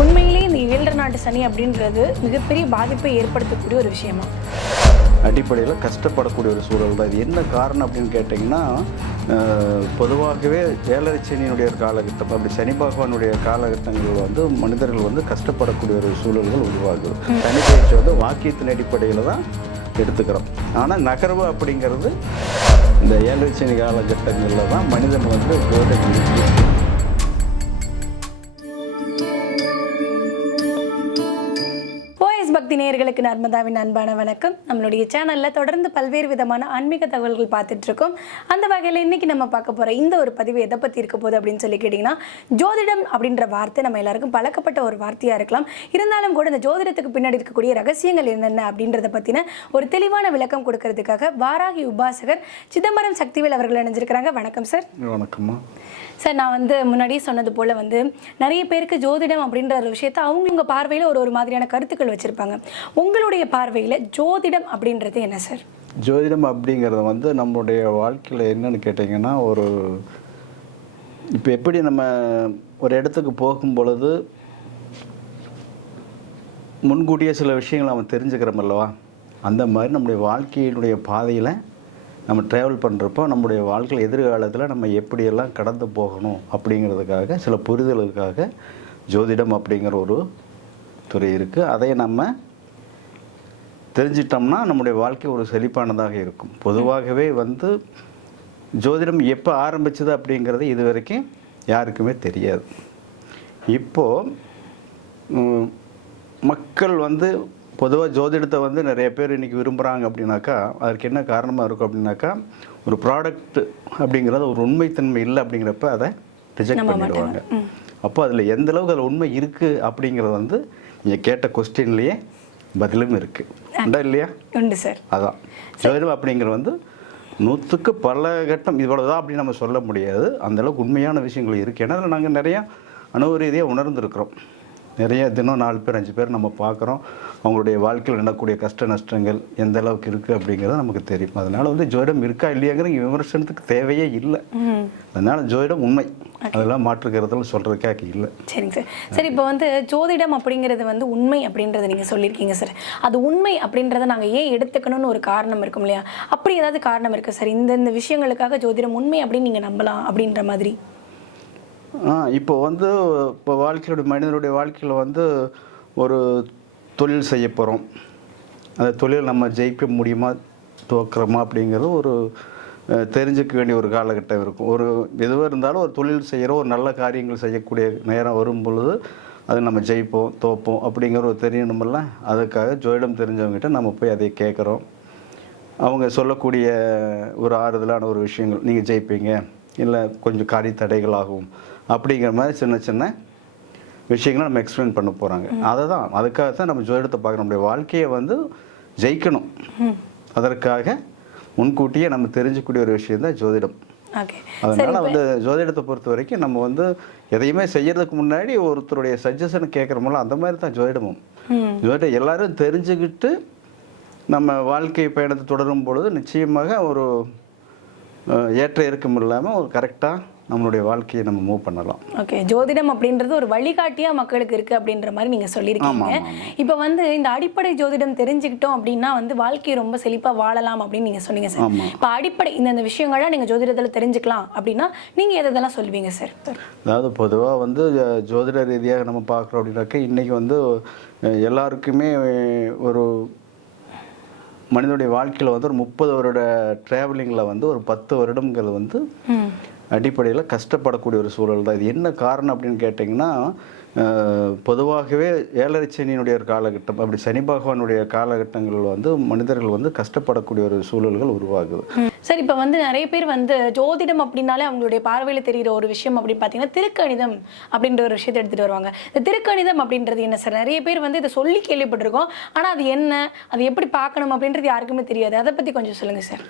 உண்மையிலேயே இந்த ஏழரை நாட்டு சனி அப்படின்றது மிகப்பெரிய பாதிப்பை ஏற்படுத்தக்கூடிய ஒரு விஷயமா? அடிப்படையில் கஷ்டப்படக்கூடிய ஒரு சூழல் தான். இது என்ன காரணம் அப்படின்னு கேட்டிங்கன்னா பொதுவாகவே ஏழரை சனியினுடைய காலகட்டம் அப்படி சனி பகவானுடைய காலகட்டங்கள் வந்து மனிதர்கள் வந்து கஷ்டப்படக்கூடிய ஒரு சூழல்கள் உருவாகுது. சனி பயிற்சி வந்து வாக்கியத்தின் அடிப்படையில் தான் எடுத்துக்கிறோம். ஆனால் நகர்வு அப்படிங்கிறது இந்த ஏழரை சனி காலகட்டங்களில் தான் மனிதன் வந்து பக்தி நேயர்களுக்கு நர்மதாவின் அன்பான வணக்கம். நம்மளுடைய சேனலில் தொடர்ந்து பல்வேறு விதமான ஆன்மீக தகவல்கள் பார்த்துட்டு இருக்கோம். அந்த வகையில் இன்னைக்கு நம்ம பார்க்க போகிற இந்த ஒரு பதிவு எதை பற்றி இருக்க போகுது அப்படின்னு சொல்லி கேட்டிங்கன்னா ஜோதிடம் அப்படின்ற வார்த்தை நம்ம எல்லாருக்கும் பழக்கப்பட்ட ஒரு வார்த்தையாக இருக்கலாம். இருந்தாலும் கூட இந்த ஜோதிடத்துக்கு பின்னாடி இருக்கக்கூடிய ரகசியங்கள் என்னென்ன அப்படின்றத பற்றின ஒரு தெளிவான விளக்கம் கொடுக்கறதுக்காக வாராகி உபாசகர் சிதம்பரம் சக்திவேல் அவர்கள் இணைஞ்சிருக்கிறாங்க. வணக்கம் சார் வணக்கம்மா. சார் நான் வந்து முன்னாடியே சொன்னது போல் வந்து நிறைய பேருக்கு ஜோதிடம் அப்படின்ற ஒரு விஷயத்தை அவங்கவுங்க பார்வையில் ஒரு ஒரு மாதிரியான கருத்துக்கள் வச்சுருப்பாங்க. உங்களுடைய பார்வையில் ஜோதிடம் அப்படின்றது என்ன சார்? ஜோதிடம் அப்படிங்கிறது வந்து நம்மளுடைய வாழ்க்கையில் என்னன்னு கேட்டிங்கன்னா ஒரு இப்போ எப்படி நம்ம ஒரு இடத்துக்கு போகும் பொழுது முன்கூட்டியே சில விஷயங்கள் நம்ம தெரிஞ்சுக்கிறோம் அல்லவா? அந்த மாதிரி நம்முடைய வாழ்க்கையினுடைய பாதையில் நம்ம ட்ராவல் பண்ணுறப்போ நம்முடைய வாழ்க்கையில் எதிர்காலத்தில் நம்ம எப்படியெல்லாம் கடந்து போகணும் அப்படிங்கிறதுக்காக சில புரிதலுக்காக ஜோதிடம் அப்படிங்கிற ஒரு துறை இருக்குது அதை நம்ம தெரிஞ்சிட்டோம்னா நம்முடைய வாழ்க்கை ஒரு செழிப்பானதாக இருக்கும். பொதுவாகவே வந்து ஜோதிடம் எப்போ ஆரம்பிச்சது அப்படிங்கிறது இது வரைக்கும் யாருக்குமே தெரியாது. இப்போது மக்கள் வந்து பொதுவாக ஜோதிடத்தை வந்து நிறைய பேர் இன்றைக்கி விரும்புகிறாங்க அப்படின்னாக்கா அதற்கு என்ன காரணமாக இருக்கும் அப்படின்னாக்கா ஒரு ப்ராடக்ட் அப்படிங்கிறது ஒரு உண்மைத்தன்மை இல்லை அப்படிங்கிறப்ப அதை ரிஜெக்ட் பண்ணிடுவாங்க. அப்போ அதில் எந்த அளவுக்கு அதில் உண்மை இருக்குது அப்படிங்கிறது வந்து நீங்கள் கேட்ட கொஸ்டின்லேயே பதிலும் இருக்குது உண்டா இல்லையா? உண்டு சார். அதான். ஜோதிடம் அப்படிங்கிறது வந்து நூற்றுக்கு பல கட்டம். இவ்வளவுதான் அப்படின்னு நம்ம சொல்ல முடியாது. அந்த அளவுக்கு உண்மையான விஷயங்கள் இருக்குது ஏன்னா அதில் நாங்கள் நிறையா அனுபவ ரீதியாக உணர்ந்திருக்கிறோம். நிறைய தினம் நாலு பேர் அஞ்சு பேர் நம்ம பார்க்குறோம். அவங்களுடைய வாழ்க்கையில் நடக்கக்கூடிய கஷ்ட நஷ்டங்கள் எந்த அளவுக்கு இருக்குது அப்படிங்கிறது நமக்கு தெரியும். அதனால் வந்து ஜோதிடம் இருக்கா இல்லையாங்கிற விமர்சனத்துக்கு தேவையே இல்லை. அதனால் ஜோதிடம் உண்மை. அதெல்லாம் மாற்றுக்கிறதுல சொல்கிறதுக்காக இல்லை. சரிங்க சார். சார் இப்போ வந்து ஜோதிடம் அப்படிங்கிறது வந்து உண்மை அப்படின்றத நீங்கள் சொல்லியிருக்கீங்க சார். அது உண்மை அப்படின்றத நாங்கள் ஏன் எடுத்துக்கணும்னு ஒரு காரணம் இருக்கும் இல்லையா? அப்படி ஏதாவது காரணம் இருக்குது சார்? இந்த இந்த விஷயங்களுக்காக ஜோதிடம் உண்மை அப்படின்னு நீங்கள் நம்பலாம் அப்படின்ற மாதிரி. இப்போ வந்து இப்போ வாழ்க்கையோட மனிதனுடைய வாழ்க்கையில் வந்து ஒரு தொழில் செய்ய போகிறோம் அந்த தொழில் நம்ம ஜெயிக்க முடியுமா துவக்கிறோமா அப்படிங்கிறது ஒரு தெரிஞ்சுக்க வேண்டிய ஒரு காலகட்டம் இருக்கும். ஒரு எதுவாக இருந்தாலும் ஒரு தொழில் செய்கிற ஒரு நல்ல காரியங்கள் செய்யக்கூடிய நேரம் வரும் பொழுது அது நம்ம ஜெயிப்போம் தோப்போம் அப்படிங்கிற ஒரு தெரியணுமில்ல. அதுக்காக ஜோயிடம் தெரிஞ்சவங்ககிட்ட நம்ம போய் அதை கேட்குறோம். அவங்க சொல்லக்கூடிய ஒரு ஆறுதலான ஒரு விஷயங்கள் நீங்கள் ஜெயிப்பீங்க. இல்லை கொஞ்சம் காரிய தடைகள் ஆகும். அப்படிங்கிற மாதிரி சின்ன சின்ன விஷயங்களை நம்ம எக்ஸ்பிளைன் பண்ண போகிறாங்க அதை தான் அதுக்காக தான் நம்ம ஜோதிடத்தை பார்க்குறோம் நம்முடைய வாழ்க்கையை வந்து ஜெயிக்கணும். அதற்காக முன்கூட்டியே நம்ம தெரிஞ்சுக்கூடிய ஒரு விஷயம் தான் ஜோதிடம். அதனால வந்து ஜோதிடத்தை பொறுத்த வரைக்கும் நம்ம வந்து எதையுமே செய்யறதுக்கு முன்னாடி ஒருத்தருடைய சஜஷன் கேட்குறோமோ அந்த மாதிரி தான் ஜோதிடமும். ஜோதிடம் எல்லாரும் தெரிஞ்சுக்கிட்டு நம்ம வாழ்க்கை பயணத்தை தொடரும் பொழுது நிச்சயமாக ஒரு ஏற்ற இறக்கம் இல்லாமல் ஒரு கரெக்டாக நம்மளுடைய வாழ்க்கையை நம்ம மூவ் பண்ணலாம். ஓகே ஜோதிடம் அப்படின்றது ஒரு வழிகாட்டியா மக்களுக்கு இருக்கு அப்படின்ற மாதிரி நீங்க சொல்லியிருக்கீங்க. இப்போ வந்து இந்த அடிப்படை ஜோதிடம் தெரிஞ்சுக்கிட்டோம் அப்படின்னா வந்து வாழ்க்கையை ரொம்ப செழிப்பா வாழலாம் அப்படின்னு நீங்க சொன்னீங்க சார். இப்போ அடிப்படை இந்த இந்த விஷயங்கள்லாம் நீங்க ஜோதிடத்துல தெரிஞ்சுக்கலாம் அப்படின்னா நீங்க எதை எதெல்லாம் சொல்லுவீங்க சார் அதாவது பொதுவாக வந்து ஜோதிட ரீதியாக நம்ம பார்க்குறோம் அப்படின்னாக்கா இன்றைக்கி வந்து எல்லாருக்குமே ஒரு மனிதனுடைய வாழ்க்கையில் வந்து ஒரு முப்பது வருட ட்ராவலிங்கில் வந்து ஒரு பத்து வருடங்கள் வந்து அடிப்படையில் கஷ்டப்படக்கூடிய ஒரு சூழல் தான். இது என்ன காரணம் அப்படின்னு கேட்டிங்கன்னா பொதுவாகவே ஏழரை சனியினுடைய ஒரு காலகட்டம் அப்படி சனி பகவானுடைய காலகட்டங்கள் வந்து மனிதர்கள் வந்து கஷ்டப்படக்கூடிய ஒரு சூழல்கள் உருவாகுது. சார் இப்போ வந்து நிறைய பேர் வந்து ஜோதிடம் அப்படின்னாலே அவங்களுடைய பார்வையில் தெரிகிற ஒரு விஷயம் அப்படின்னு பார்த்தீங்கன்னா திருக்கணிதம் அப்படின்ற ஒரு விஷயத்தை எடுத்துகிட்டு வருவாங்க. இந்த திருக்கணிதம் அப்படின்றது என்ன சார்? நிறைய பேர் வந்து இதை சொல்லி கேள்விப்பட்டிருக்கோம். ஆனால் அது என்ன? அது எப்படி பார்க்கணும் அப்படின்றது யாருக்குமே தெரியாது. அதை பற்றி கொஞ்சம் சொல்லுங்கள் சார்.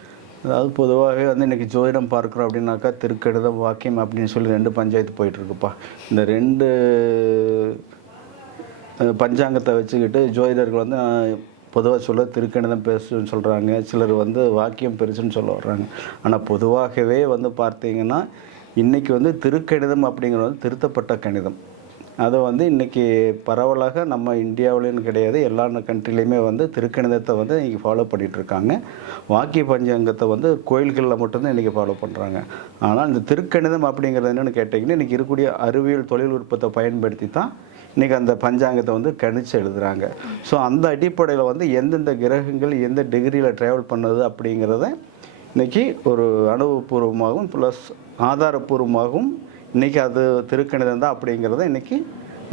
அதாவது பொதுவாகவே வந்து இன்றைக்கி ஜோதிடம் பார்க்குறோம் அப்படின்னாக்கா திருக்கடிதம் வாக்கியம் அப்படின்னு சொல்லி ரெண்டு பஞ்சாயத்து போயிட்டுருக்குப்பா. இந்த ரெண்டு பஞ்சாங்கத்தை வச்சுக்கிட்டு ஜோதிடர்கள் வந்து பொதுவாக சொல்ல திருக்கணிதம் பெருசுன்னு சொல்கிறாங்க சிலர் வந்து வாக்கியம் பெருசுன்னு சொல்ல வர்றாங்க. ஆனால் பொதுவாகவே வந்து பார்த்தீங்கன்னா இன்றைக்கி வந்து திருக்கணிதம் அப்படிங்கிறது வந்து திருத்தப்பட்ட கணிதம். அது வந்து இன்றைக்கி பரவலாக நம்ம இந்தியாவிலேன்னு கிடையாது எல்லா கண்ட்ரிலையுமே வந்து திருக்கணிதத்தை வந்து இன்றைக்கி ஃபாலோ பண்ணிகிட்ருக்காங்க வாக்கிய பஞ்சாங்கத்தை வந்து கோயில்களில் மட்டும்தான் இன்றைக்கி ஃபாலோ பண்ணுறாங்க ஆனால் இந்த திருக்கணிதம் அப்படிங்கிறது என்னென்னு கேட்டிங்கன்னா இன்றைக்கி இருக்கக்கூடிய அறிவியல் தொழில்நுட்பத்தை பயன்படுத்தி தான் இன்றைக்கி அந்த பஞ்சாங்கத்தை வந்து கணிச்சு எழுதுகிறாங்க ஸோ அந்த அடிப்படையில் வந்து எந்தெந்த கிரகங்கள் எந்த டிகிரியில் ட்ராவல் பண்ணுது அப்படிங்கிறத இன்றைக்கி ஒரு அனுபவபூர்வமாகவும் ப்ளஸ் ஆதாரபூர்வமாகவும் இன்றைக்கி அது திருக்கணிதம் தான் அப்படிங்கிறத இன்றைக்கி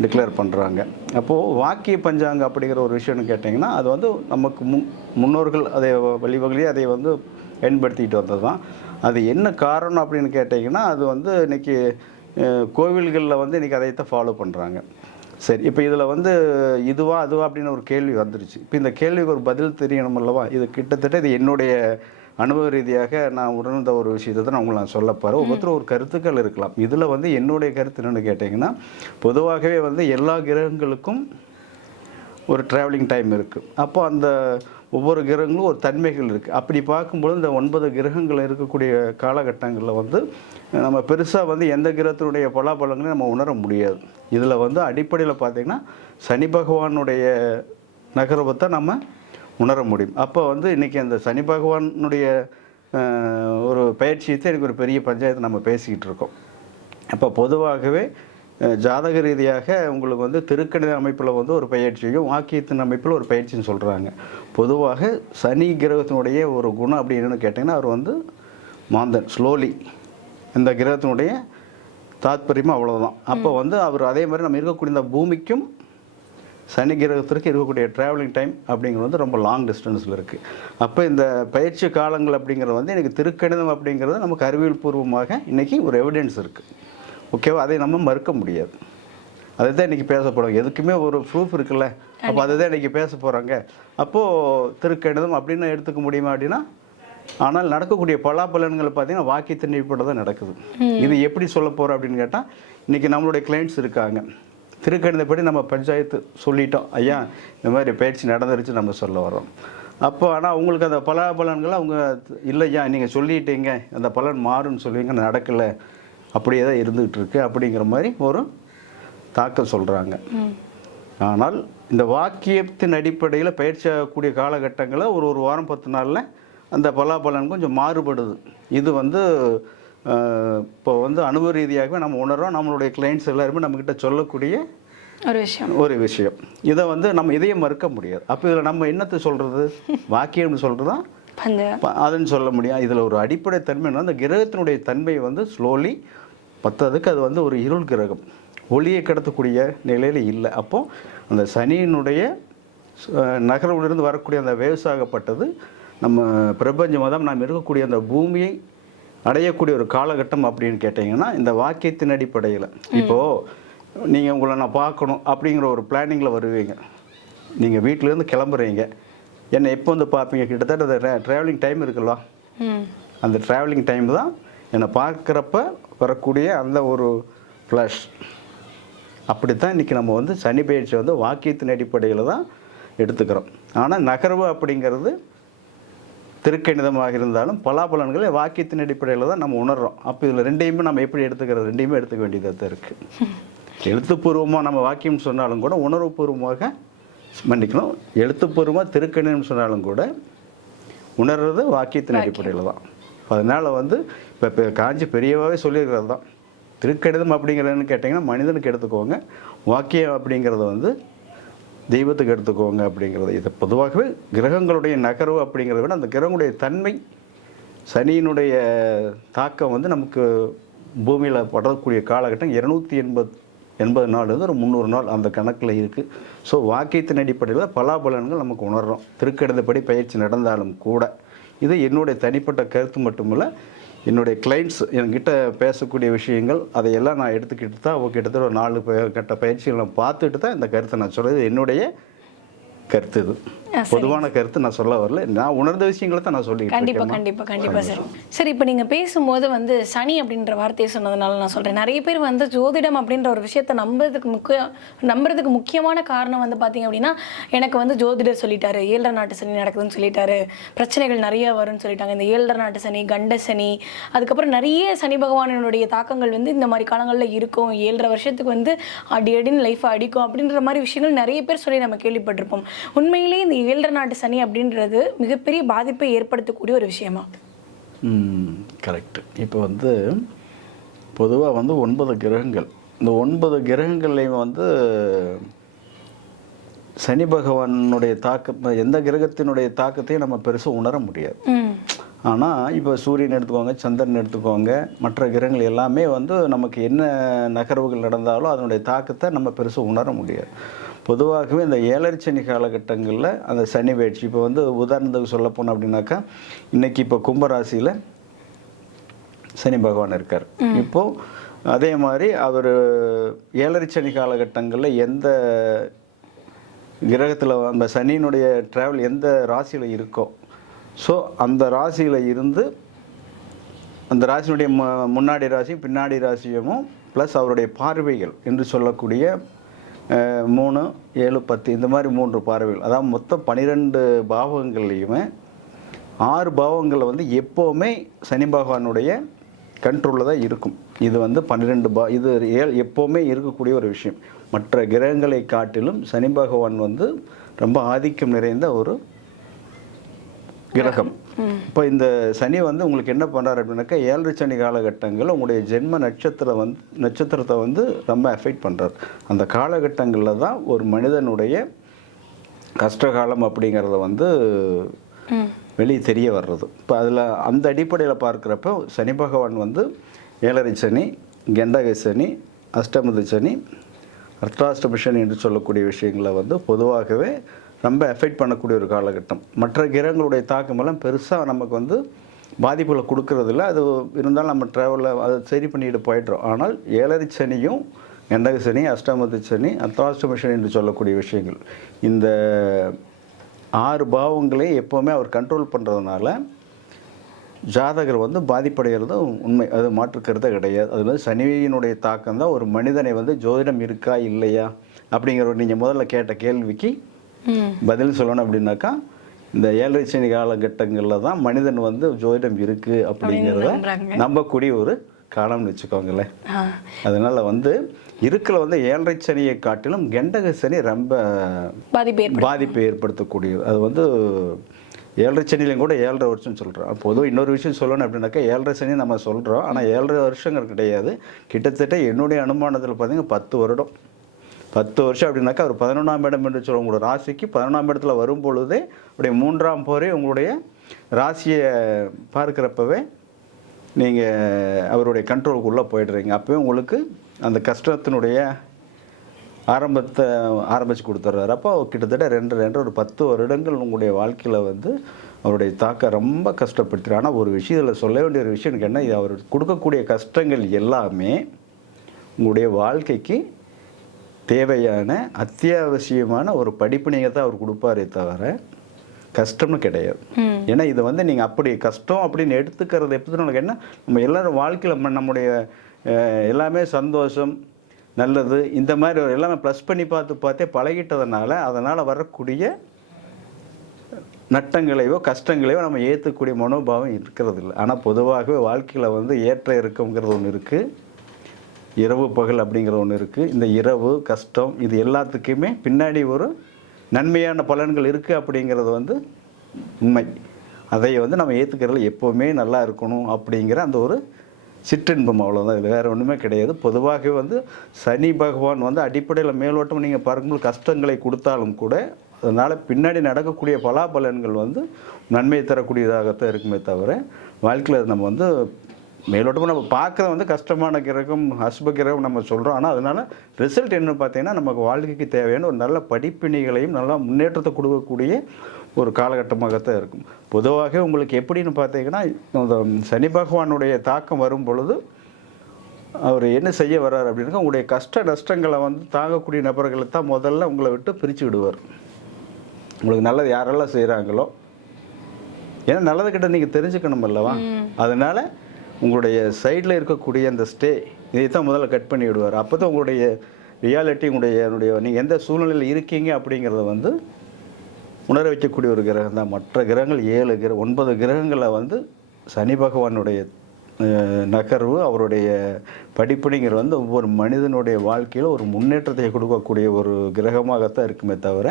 டிக்ளேர் பண்ணுறாங்க அப்போது வாக்கிய பஞ்சாங்க அப்படிங்கிற ஒரு விஷயம்னு கேட்டிங்கன்னா அது வந்து நமக்கு முன் முன்னோர்கள் அதை வழிவகையே அதை வந்து பயன்படுத்திக்கிட்டு வந்தது தான் அது என்ன காரணம் அப்படின்னு கேட்டிங்கன்னா அது வந்து இன்றைக்கி கோவில்களில் வந்து இன்றைக்கி அதைத்தான் ஃபாலோ பண்ணுறாங்க சரி இப்போ இதில் வந்து இதுவா அதுவா அப்படின்னு ஒரு கேள்வி வந்துருச்சு. இப்போ இந்த கேள்விக்கு ஒரு பதில் தெரியணும் அல்லவா? இது கிட்டத்தட்ட இது என்னுடைய அனுபவ ரீதியாக நான் உணர்ந்த ஒரு விஷயத்தை தான் உங்களுக்கு நான் சொல்ல போகிறேன் ஒவ்வொருத்தரும் ஒரு கருத்துக்கள் இருக்கலாம். இதில் வந்து என்னுடைய கருத்து என்னென்னு கேட்டிங்கன்னா பொதுவாகவே வந்து எல்லா கிரகங்களுக்கும் ஒரு ட்ராவலிங் டைம் இருக்குது அப்போ அந்த ஒவ்வொரு கிரகங்களும் ஒரு தன்மைகள் இருக்குது அப்படி பார்க்கும்போது இந்த ஒன்பது கிரகங்கள் இருக்கக்கூடிய காலகட்டங்களில் வந்து நம்ம பெருசாக வந்து எந்த கிரகத்தினுடைய பலாபலங்களையும் நம்ம உணர முடியாது. இதில் வந்து அடிப்படையில் பார்த்திங்கன்னா சனி பகவானுடைய நகரத்தை நம்ம உணர முடியும். அப்போ வந்து இன்றைக்கி அந்த சனி பகவானுடைய ஒரு பயிற்சியத்தை எனக்கு ஒரு பெரிய பஞ்சாயத்து நம்ம பேசிக்கிட்டு இருக்கோம். அப்போ பொதுவாகவே ஜாதக ரீதியாக உங்களுக்கு வந்து திருக்கணித அமைப்பில் வந்து ஒரு பயிற்சியும் வாக்கியத்தின் அமைப்பில் ஒரு பயிற்சின்னு சொல்கிறாங்க பொதுவாக சனி கிரகத்தினுடைய ஒரு குணம் அப்படி என்னன்னு கேட்டிங்கன்னா அவர் வந்து மாந்தன் ஸ்லோலி இந்த கிரகத்தினுடைய தாத்பரியமும் அவ்வளவுதான். அப்போ வந்து அவர் அதே மாதிரி நம்ம இருக்கக்கூடிய இந்த பூமிக்கும் சனி கிரகத்திற்கு இருக்கக்கூடிய ட்ராவலிங் டைம் அப்படிங்கிறது வந்து ரொம்ப லாங் டிஸ்டன்ஸில் இருக்குது அப்போ இந்த பயிற்சி காலங்கள் அப்படிங்கிறது வந்து எனக்கு திருக்கணிதம் அப்படிங்கிறது நமக்கு அறிவியல் பூர்வமாக இன்றைக்கி ஒரு எவிடன்ஸ் இருக்குது ஓகேவா அதை நம்ம மறுக்க முடியாது. அதை தான் இன்றைக்கி பேச எதுக்குமே ஒரு ப்ரூஃப் இருக்குல்ல? அப்போ அதை தான் இன்றைக்கி பேச போகிறாங்க அப்போது திருக்கணிதம் அப்படின்னு எடுத்துக்க முடியுமா அப்படின்னா ஆனால் நடக்கக்கூடிய பலாபலன்கள் பார்த்தீங்கன்னா வாக்கியத்தின் அடிப்படையில் தான் நடக்குது. இது எப்படி சொல்ல போகிறோம் அப்படின்னு கேட்டால் இன்றைக்கி நம்மளுடைய கிளைண்ட்ஸ் இருக்காங்க. திருக்கணிதப்படி நம்ம பஞ்சாயத்து சொல்லிட்டோம். ஐயா இந்த மாதிரி பயிற்சி நடந்துருச்சு நம்ம சொல்ல வரோம் அப்போ ஆனால் அவங்களுக்கு அந்த பலாபலன்களை அவங்க இல்லையா நீங்கள் சொல்லிட்டீங்க. அந்த பலன் மாறும்னு சொல்லுவீங்க. நடக்கலை. அப்படியே தான் இருந்துகிட்டு இருக்கு அப்படிங்கிற மாதிரி ஒரு தாக்கம் சொல்கிறாங்க ஆனால் இந்த வாக்கியத்தின் அடிப்படையில் பயிற்சி ஆகக்கூடிய காலகட்டங்களில் ஒரு ஒரு வாரம் பத்து நாளில் அந்த பலாபலன் கொஞ்சம் மாறுபடுது. இது வந்து இப்போ வந்து அனுபவ ரீதியாகவே நம்ம உணர்றோம். நம்மளுடைய கிளைண்ட்ஸ் எல்லாருமே நம்மக்கிட்ட சொல்லக்கூடிய ஒரு விஷயம். ஒரு விஷயம். இதை வந்து நம்ம இதையும் மறுக்க முடியாது. அப்போ இதில் நம்ம என்னத்தை சொல்கிறது வாக்கியம்னு சொல்கிறது தான் அதுன்னு சொல்ல முடியும் இதில் ஒரு அடிப்படை தன்மை என்ன அந்த கிரகத்தினுடைய தன்மை வந்து ஸ்லோலி பத்ததுக்கு அது வந்து ஒரு இருள் கிரகம். ஒளியை கடத்தக்கூடிய நிலையில் இல்லை. அப்போது அந்த சனியினுடைய நகரவிலிருந்து வரக்கூடிய அந்த வேவ்ஸாகப்பட்டது நம்ம பிரபஞ்ச மதம் நாம் இருக்கக்கூடிய அந்த பூமியை அடையக்கூடிய ஒரு காலகட்டம் அப்படின்னு கேட்டிங்கன்னா இந்த வாக்கியத்தின் அடிப்படையில். இப்போது நீங்கள் உங்களை நான் பார்க்கணும் அப்படிங்கிற ஒரு பிளானிங்கில் வருவீங்க. நீங்கள் வீட்டிலேருந்து கிளம்புறீங்க. என்னை எப்போ வந்து பார்ப்பீங்க? கிட்டத்தட்ட ட்ராவலிங் டைம் இருக்குல்ல. அந்த ட்ராவலிங் டைம் தான் என்னை பார்க்குறப்ப வரக்கூடிய அந்த ஒரு ஃப்ளாஷ் அப்படித்தான் இன்றைக்கி நம்ம வந்து சனி பயிற்சி வந்து வாக்கியத்தின் அடிப்படையில் தான் எடுத்துக்கிறோம். ஆனால் நகர்வு அப்படிங்கிறது திருக்கணிதமாக இருந்தாலும் பலாபலன்களை வாக்கியத்தின் அடிப்படையில் தான் நம்ம உணர்றோம். அப்போ இதில் ரெண்டையுமே நம்ம எப்படி எடுத்துக்கிறது? ரெண்டையுமே எடுத்துக்க வேண்டியதாக தான் இருக்குது எழுத்துப்பூர்வமாக நம்ம வாக்கியம் சொன்னாலும் கூட உணர்வுபூர்வமாக மன்னிக்கணும். எழுத்துப்பூர்வமாக திருக்கணிதம் சொன்னாலும் கூட உணர்றது வாக்கியத்தின் அடிப்படையில் தான். அதனால் வந்து இப்போ இப்போ காஞ்சி பெரியவாவே சொல்லியிருக்கிறது தான். திருக்கணிதம் அப்படிங்கிறதுன்னு கேட்டிங்கன்னா மனிதனுக்கு எடுத்துக்கோங்க. வாக்கியம் அப்படிங்கிறத வந்து தெய்வத்துக்கு எடுத்துக்கோங்க அப்படிங்கிறது. இது பொதுவாகவே கிரகங்களுடைய நகர்வு அப்படிங்கிறத விட அந்த கிரகங்களுடைய தன்மை சனியினுடைய தாக்கம் வந்து நமக்கு பூமியில் படக்கூடிய காலகட்டம் இரநூத்தி எண்பது எண்பது நாள் வந்து ஒரு முந்நூறு நாள் அந்த கணக்கில் இருக்குது ஸோ வாக்கியத்தின் அடிப்படையில் பலாபலன்கள் நமக்கு உணர்றோம். திருக்கடந்தபடி பயிற்சி நடந்தாலும் கூட. இது என்னுடைய தனிப்பட்ட கருத்து மட்டுமில்ல என்னுடைய கிளைண்ட்ஸ் என்கிட்ட பேசக்கூடிய விஷயங்கள் அதையெல்லாம் நான் எடுத்துக்கிட்டு தான் அவங்க கிட்டத்தட்ட ஒரு நாலு ப- கட்ட பயிற்சிகள் நான் பார்த்துட்டு தான் இந்த கருத்தை நான் சொல்கிறது என்னுடைய கருத்து இது. பொதுவான கருத்து நான் சொல்ல வரல. நான் உணர்ந்த விஷயங்களை தான் நான் சொல்லிட்டு கண்டிப்பா இருக்கேன் கண்டிப்பா கண்டிப்பா சார். சரி. இப்போ நீங்க பேசும்போது வந்து சனி அப்படின்ற வார்த்தையை சொன்னதுனால நான் சொல்றேன். நிறைய பேர் வந்து ஜோதிடம் அப்படின்ற ஒரு விஷயத்தை நம்புறதுக்கு முக்கிய நம்புறதுக்கு முக்கியமான காரணம் வந்து பாத்தீங்க அப்படின்னா எனக்கு வந்து ஜோதிடர் சொல்லிட்டாரு. ஏழரை நாட்டு சனி நடக்குதுன்னு சொல்லிட்டாரு. பிரச்சனைகள் நிறைய வரும்னு சொல்லிட்டாங்க. இந்த ஏழரை நாட்டு சனி கண்ட சனி அதுக்கப்புறம் நிறைய சனி பகவானினுடைய தாக்கங்கள் வந்து இந்த மாதிரி காலங்களில் இருக்கும். ஏழரை வருஷத்துக்கு வந்து அடி அடின்னு லைஃப் அடிக்கும் அப்படின்ற மாதிரி விஷயங்கள் நிறைய பேர் சொல்லி நம்ம கேள்விப்பட்டிருப்போம். உண்மையிலேயே இந்த ஏழரை நாட்டு சனி அப்படின்றது மிகப்பெரிய பாதிப்பை ஏற்படுத்தக்கூடிய ஒரு விஷயமா? கரெக்ட் இப்போ வந்து பொதுவாக வந்து ஒன்பது கிரகங்கள். இந்த ஒன்பது கிரகங்கள்லையும் வந்து சனி பகவானுடைய தாக்கத்தை எந்த கிரகத்தினுடைய தாக்கத்தையும் நம்ம பெருசாக உணர முடியாது. ஆனால் இப்போ சூரியன் எடுத்துக்கோங்க சந்திரன் எடுத்துக்கோங்க மற்ற கிரகங்கள் எல்லாமே வந்து நமக்கு என்ன நகர்வுகள் நடந்தாலும் அதனுடைய தாக்கத்தை நம்ம பெருசாக உணர முடியாது. பொதுவாகவே இந்த ஏழரை சனி காலகட்டங்களில் அந்த சனி வேட்சி இப்போ வந்து உதாரணத்துக்கு சொல்ல போனோம் அப்படின்னாக்கா இன்னைக்கு இப்போ கும்பராசியில் சனி பகவான் இருக்கார். இப்போ அதே மாதிரி அவர் ஏழரை சனி காலகட்டங்களில் எந்த கிரகத்தில் அந்த சனியினுடைய ட்ராவல் எந்த ராசியில் இருக்கோ ஸோ அந்த ராசியில் இருந்து அந்த ராசியினுடைய மு முன்னாடி ராசியும் பின்னாடி ராசியும் ப்ளஸ் அவருடைய பார்வைகள் என்று சொல்லக்கூடிய மூணு ஏழு பத்து இந்த மாதிரி மூன்று பார்வைகள். அதாவது மொத்தம் பன்னிரெண்டு பாவகங்கள்லேயுமே ஆறு பாவங்களில் வந்து எப்போவுமே சனி பகவானுடைய கண்ட்ரோலில் தான் இருக்கும். இது வந்து பன்னிரெண்டு பா இது ஏ- எப்போவுமே இருக்கக்கூடிய ஒரு விஷயம். மற்ற கிரகங்களை காட்டிலும் சனி பகவான் வந்து ரொம்ப ஆதிக்கம் நிறைந்த ஒரு கிரகம். இப்போ இந்த சனி வந்து உங்களுக்கு என்ன பண்ணுறாரு அப்படின்னாக்கா ஏழரை சனி காலகட்டங்களில் உங்களுடைய ஜென்ம நட்சத்திரம் வந்து நட்சத்திரத்தை வந்து ரொம்ப எஃபெக்ட் பண்ணுறார் அந்த காலகட்டங்களில் தான் ஒரு மனிதனுடைய கஷ்டகாலம் அப்படிங்கிறத வந்து வெளியே தெரிய வர்றது. இப்போ அதில் அந்த அடிப்படையில் பார்க்குறப்ப சனி பகவான் வந்து ஏழரை சனி கெண்டக சனி அஷ்டமத சனி அர்த்தாஷ்டம சனி என்று சொல்லக்கூடிய விஷயங்களை வந்து பொதுவாகவே ரொம்ப எஃபெக்ட் பண்ணக்கூடிய ஒரு காலகட்டம். மற்ற கிரகங்களுடைய தாக்கமெல்லாம் பெருசாக நமக்கு வந்து பாதிப்புகளை கொடுக்கறதில்ல. அது இருந்தாலும் நம்ம ட்ராவலில் அதை சரி பண்ணிட்டு போயிடுறோம். ஆனால் ஏழரை சனியும் கண்டக சனி அஷ்டமத்து சனி அர்த்தாஷ்டம சனி என்று சொல்லக்கூடிய விஷயங்கள். இந்த ஆறு பாவங்களையும் எப்போவுமே அவர் கண்ட்ரோல் பண்ணுறதுனால ஜாதகர் வந்து பாதிப்படைகிறது உண்மை. அது மாற்றுக்கிறது கிடையாது. அது வந்து சனியினுடைய தாக்கம் தான் ஒரு மனிதனை வந்து ஜோதிடம் இருக்கா இல்லையா அப்படிங்கிற ஒரு நீங்கள் முதல்ல கேட்ட கேள்விக்கு பதில் சொல்லணும் அப்படின்னாக்கா இந்த ஏழரை சனி காலகட்டங்களில் தான் மனிதன் வந்து ஜோதிடம் இருக்குது அப்படிங்கிறத. நம்பக்கூடிய ஒரு காலம்னு வச்சுக்கோங்களேன். அதனால் வந்து இருக்கிற வந்து ஏழரை சனியை காட்டிலும் கெண்டக சனி ரொம்ப பாதிப்பு பாதிப்பை ஏற்படுத்தக்கூடியது அது வந்து ஏழரை சனிலையும் கூட ஏழரை வருஷம் சொல்கிறோம் பொதுவாக இன்னொரு விஷயம் சொல்லணும் அப்படின்னாக்கா ஏழரை சனி நம்ம சொல்கிறோம் ஆனால் ஏழரை வருஷங்கள் கிடையாது. கிட்டத்தட்ட என்னுடைய அனுமானத்தில் பார்த்தீங்கன்னா பத்து வருடம். பத்து வருஷம் அப்படின்னாக்கா அவர் பதினொன்றாம் இடம் என்று சொல்ல உங்களோட ராசிக்கு பதினொன்றாம் இடத்துல வரும் பொழுதே உடைய மூன்றாம் போரே உங்களுடைய ராசியை பார்க்குறப்பவே நீங்கள் அவருடைய கண்ட்ரோலுக்குள்ளே போயிடுறீங்க. அப்போவே உங்களுக்கு அந்த கஷ்டத்தினுடைய ஆரம்பத்தை ஆரம்பித்து கொடுத்துட்றாரு. அப்போ கிட்டத்தட்ட ரெண்டு ரெண்டு ஒரு பத்து வருடங்கள் உங்களுடைய வாழ்க்கையில் வந்து அவருடைய தாக்கம் ரொம்ப கஷ்டப்படுத்துகிறார் ஆனால் ஒரு விஷயத்தில் சொல்ல வேண்டிய ஒரு விஷயம் எனக்கு என்ன இது அவர் கொடுக்கக்கூடிய கஷ்டங்கள் எல்லாமே உங்களுடைய வாழ்க்கைக்கு தேவையான அத்தியாவசியமான ஒரு படிப்பினையை தான் அவர் கொடுப்பாரே தவிர கஷ்டம்னு கிடையாது. ஏன்னா இது வந்து நீங்கள் அப்படி கஷ்டம் அப்படின்னு எடுத்துக்கிறது எப்படி நமக்கு என்ன? நம்ம எல்லாரும் வாழ்க்கையில் நம்ம நம்முடைய எல்லாமே சந்தோஷம் நல்லது இந்த மாதிரி ஒரு எல்லாமே ப்ளஸ் பண்ணி பார்த்து பார்த்தே பழகிட்டதுனால அதனால் வரக்கூடிய நட்டங்களையோ கஷ்டங்களையோ நம்ம ஏற்றக்கூடிய மனோபாவம் இருக்கிறது இல்லை ஆனால் பொதுவாகவே வாழ்க்கையில் வந்து ஏற்ற இறக்கங்கிறது ஒன்று இருக்குது இரவு பகல் அப்படிங்கிற ஒன்று இருக்குது இந்த இரவு கஷ்டம் இது எல்லாத்துக்குமே பின்னாடி ஒரு நன்மையான பலன்கள் இருக்குது அப்படிங்கிறது வந்து உண்மை. அதை வந்து நம்ம ஏற்றுக்கிறதுல எப்போவுமே நல்லா இருக்கணும் அப்படிங்கிற அந்த ஒரு சிற்றின்பம் அவ்வளோதான் இதில் வேறு ஒன்றுமே கிடையாது. பொதுவாகவே வந்து சனி பகவான் வந்து அடிப்படையில் மேலோட்டம் நீங்கள் பார்க்கும்போது கஷ்டங்களை கொடுத்தாலும் கூட அதனால் பின்னாடி நடக்கக்கூடிய பலாபலன்கள் வந்து நன்மை தரக்கூடியதாகத்தான் இருக்குமே தவிர வாழ்க்கையில் நம்ம வந்து மேலோட்டமாக நம்ம பார்க்குறது வந்து கஷ்டமான கிரகம் அசுப கிரகம் நம்ம சொல்கிறோம் ஆனால் அதனால் ரிசல்ட் என்ன பார்த்தீங்கன்னா நமக்கு வாழ்க்கைக்கு தேவையான ஒரு நல்ல படிப்பினைகளையும் நல்லா முன்னேற்றத்தை கொடுக்கக்கூடிய ஒரு காலகட்டமாகத்தான் இருக்கும். பொதுவாக உங்களுக்கு எப்படின்னு பார்த்தீங்கன்னா இந்த சனி பகவானுடைய தாக்கம் வரும் பொழுது அவர் என்ன செய்ய வர்றார் அப்படின்னா உங்களுடைய கஷ்ட நஷ்டங்களை வந்து தாங்கக்கூடிய நபர்களை தான் முதல்ல உங்களை விட்டு பிரித்து விடுவார். உங்களுக்கு நல்லது யாரெல்லாம் செய்கிறாங்களோ ஏன்னா நல்லது கிட்ட நீங்கள் தெரிஞ்சுக்கணும் அல்லவா? அதனால் உங்களுடைய சைடில் இருக்கக்கூடிய அந்த ஸ்டே இதை தான் முதல்ல கட் பண்ணி விடுவார். அப்போ தான் உங்களுடைய ரியாலிட்டி உங்களுடைய என்னுடைய நீங்கள் எந்த சூழ்நிலையில் இருக்கீங்க அப்படிங்கிறத வந்து உணர வைக்கக்கூடிய ஒரு கிரகம் தான். மற்ற கிரகங்கள் ஏழு கிர ஒன்பது கிரகங்களை வந்து சனி பகவானுடைய நகர்வு அவருடைய படிப்படிங்கிறது வந்து ஒவ்வொரு மனிதனுடைய வாழ்க்கையில் ஒரு முன்னேற்றத்தை கொடுக்கக்கூடிய ஒரு கிரகமாகத்தான் இருக்குமே தவிர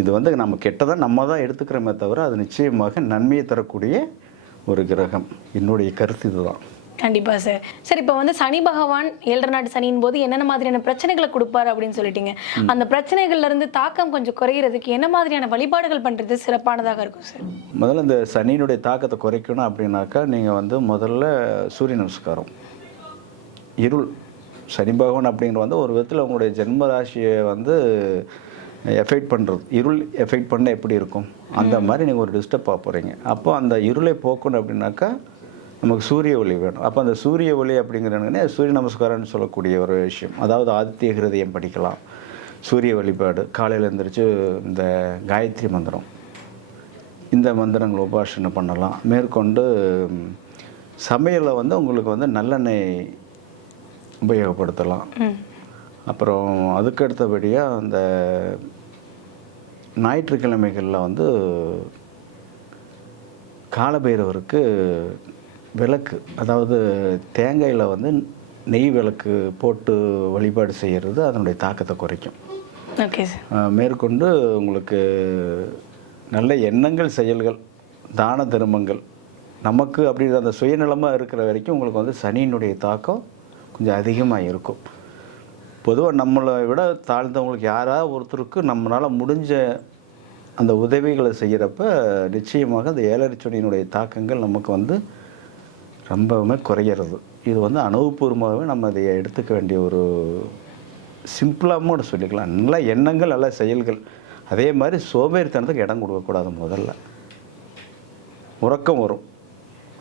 இது வந்து நம்ம கெட்டதாக நம்ம தான் எடுத்துக்கிறோமே தவிர அது நிச்சயமாக நன்மையை தரக்கூடிய ஒரு கிரகம். என்னுடைய கருத்து இதுதான். கண்டிப்பா சார். சார் இப்போ வந்து சனி பகவான் ஏழரை நாட்டு சனியின் போது என்னென்ன மாதிரியான பிரச்சனைகளை கொடுப்பாரு அப்படின்னு சொல்லிட்டீங்க. அந்த பிரச்சனைகள்ல இருந்து தாக்கம் கொஞ்சம் குறையிறதுக்கு என்ன மாதிரியான வழிபாடுகள் பண்றது சிறப்பானதாக இருக்கும் சார்? முதல்ல இந்த சனியினுடைய தாக்கத்தை குறைக்கணும் அப்படின்னாக்கா நீங்கள் வந்து முதல்ல சூரிய நமஸ்காரம். இருள். சனி பகவான் அப்படிங்கிற வந்து ஒரு விதத்தில் உங்களுடைய ஜென்ம ராசியை வந்து எஃபெக்ட் பண்ணுறது இருள் எஃபெக்ட் பண்ண எப்படி இருக்கும்? அந்த மாதிரி நீங்கள் ஒரு டிஸ்டர்ப் ஆக போகிறீங்க அப்போ அந்த இருளை போக்கணும் அப்படின்னாக்கா நமக்கு சூரிய ஒளி வேணும். அப்போ அந்த சூரிய ஒளி அப்படிங்கிறனே சூரிய நமஸ்காரம்னு சொல்லக்கூடிய ஒரு விஷயம். அதாவது ஆதித்ய ஹிருதயம் படிக்கலாம். சூரிய வழிபாடு. காலையில் எழுந்திரிச்சு இந்த காயத்ரி மந்திரம். இந்த மந்திரங்கள் உபாசனை பண்ணலாம். மேற்கொண்டு ம், சமையலில் வந்து உங்களுக்கு வந்து நல்லெண்ணெய் உபயோகப்படுத்தலாம். அப்புறம் அதுக்கு அடுத்தபடியாக அந்த ஞாயிற்றுக்கிழமைகளில் வந்து காலபைரவருக்கு விளக்கு அதாவது தேங்காயில் வந்து நெய் விளக்கு போட்டு வழிபாடு செய்கிறது அதனுடைய தாக்கத்தை குறைக்கும். ஓகே மேற்கொண்டு உங்களுக்கு நல்ல எண்ணங்கள் செயல்கள் தான தர்மங்கள் நமக்கு அப்படிங்கிற அந்த சுயநலமாக இருக்கிற வரைக்கும் உங்களுக்கு வந்து சனியினுடைய தாக்கம் கொஞ்சம் அதிகமாக இருக்கும். பொதுவாக நம்மளை விட தாழ்ந்தவங்களுக்கு யாராவது ஒருத்தருக்கு நம்மளால் முடிஞ்ச அந்த உதவிகளை செய்கிறப்ப நிச்சயமாக அந்த ஏழரை தாக்கங்கள் நமக்கு வந்து ரொம்பவுமே குறையிறது. இது வந்து அனுபவபூர்வமாகவே நம்ம அதை எடுத்துக்க வேண்டிய ஒரு சிம்பிளாகவும் கூட சொல்லிக்கலாம். நல்ல எண்ணங்கள் நல்ல செயல்கள். அதே மாதிரி சோம்பேறித்தனத்துக்கு இடம் கொடுக்கக்கூடாது முதல்ல. உறக்கம் வரும்.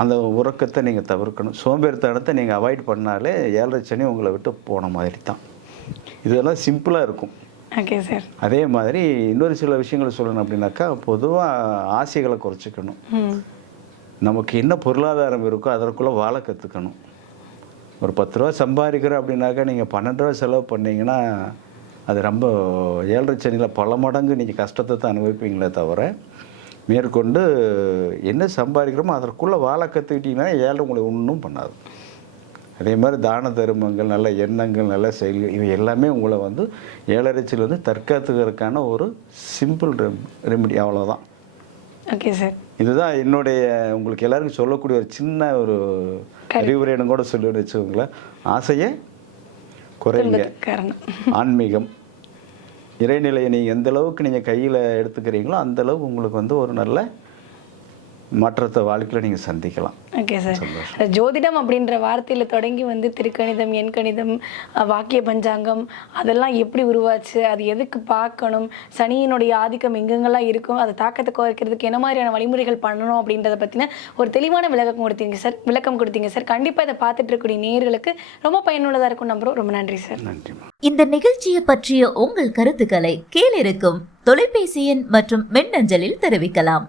அந்த உறக்கத்தை நீங்கள் தவிர்க்கணும். சோம்பேறித்தனத்தை நீங்கள் அவாய்ட் பண்ணாலே ஏழரை சனி உங்களை விட்டு போன மாதிரி தான். இதெல்லாம் சிம்பிளாக இருக்கும். ஓகே சார் அதே மாதிரி இன்னொரு சில விஷயங்கள் சொல்லணும் அப்படின்னாக்கா பொதுவாக ஆசைகளை குறைச்சிக்கணும். நமக்கு என்ன பொருளாதாரம் இருக்கோ அதற்குள்ளே வாழ கற்றுக்கணும் ஒரு பத்து ரூபா சம்பாதிக்கிறோம் அப்படின்னாக்கா நீங்கள் பன்னெண்டு ரூபா செலவு பண்ணீங்கன்னா அது ரொம்ப ஏழரை சனியில் பல மடங்கு நீங்கள் கஷ்டத்தை தான் அனுபவிப்பீங்களே தவிர மேற்கொண்டு என்ன சம்பாதிக்கிறோமோ அதற்குள்ளே வாழ கற்றுக்கிட்டீங்கன்னா ஏழரை உங்களை ஒன்றும் பண்ணாது. அதே மாதிரி தான தர்மங்கள் நல்ல எண்ணங்கள் நல்ல செயல்கள் இவை எல்லாமே உங்களை வந்து ஏழரைச்சில் வந்து தற்காத்துக்கிறதுக்கான ஒரு சிம்பிள் ரெமெடி அவ்வளோதான் ஓகே சார் இதுதான் என்னுடைய உங்களுக்கு எல்லாருக்கும் சொல்லக்கூடிய ஒரு சின்ன ஒரு அறிவுரைன்னு கூட சொல்லி வச்சுக்கோங்களேன். ஆசையை குறைங்க. ஆன்மீகம். இறைநிலையை நீங்கள் எந்த அளவுக்கு நீங்கள் கையில் எடுத்துக்கிறீங்களோ அந்த அளவுக்கு உங்களுக்கு வந்து ஒரு நல்ல மாற்றத்தை வாழ்க்கையில் நீங்கள் சந்திக்கலாம். ஓகே சார் ஜோதிடம் அப்படின்ற வார்த்தையில் தொடங்கி வந்து திருக்கணிதம் எண்கணிதம் அஹ், வாக்கிய பஞ்சாங்கம் அதெல்லாம் எப்படி உருவாச்சு அது எதுக்கு பார்க்கணும் சனியினுடைய ஆதிக்கம் எங்கெங்கெல்லாம் இருக்கும் அதை தாக்கத்தை குறைக்கிறதுக்கு என்ன மாதிரியான வழிமுறைகள் பண்ணணும் அப்படின்றத பற்றின ஒரு தெளிவான விளக்கம் கொடுத்தீங்க சார் விளக்கம் கொடுத்தீங்க சார் கண்டிப்பாக இதை பார்த்துட்டு இருக்கக்கூடிய நேயர்களுக்கு ரொம்ப பயனுள்ளதாக இருக்கும் நம்புறோம். ரொம்ப நன்றி சார் நன்றிம்மா இந்த நிகழ்ச்சியை பற்றிய உங்கள் கருத்துக்களை கீழிருக்கும் தொலைபேசி எண் மற்றும் மின்னஞ்சலில் தெரிவிக்கலாம்.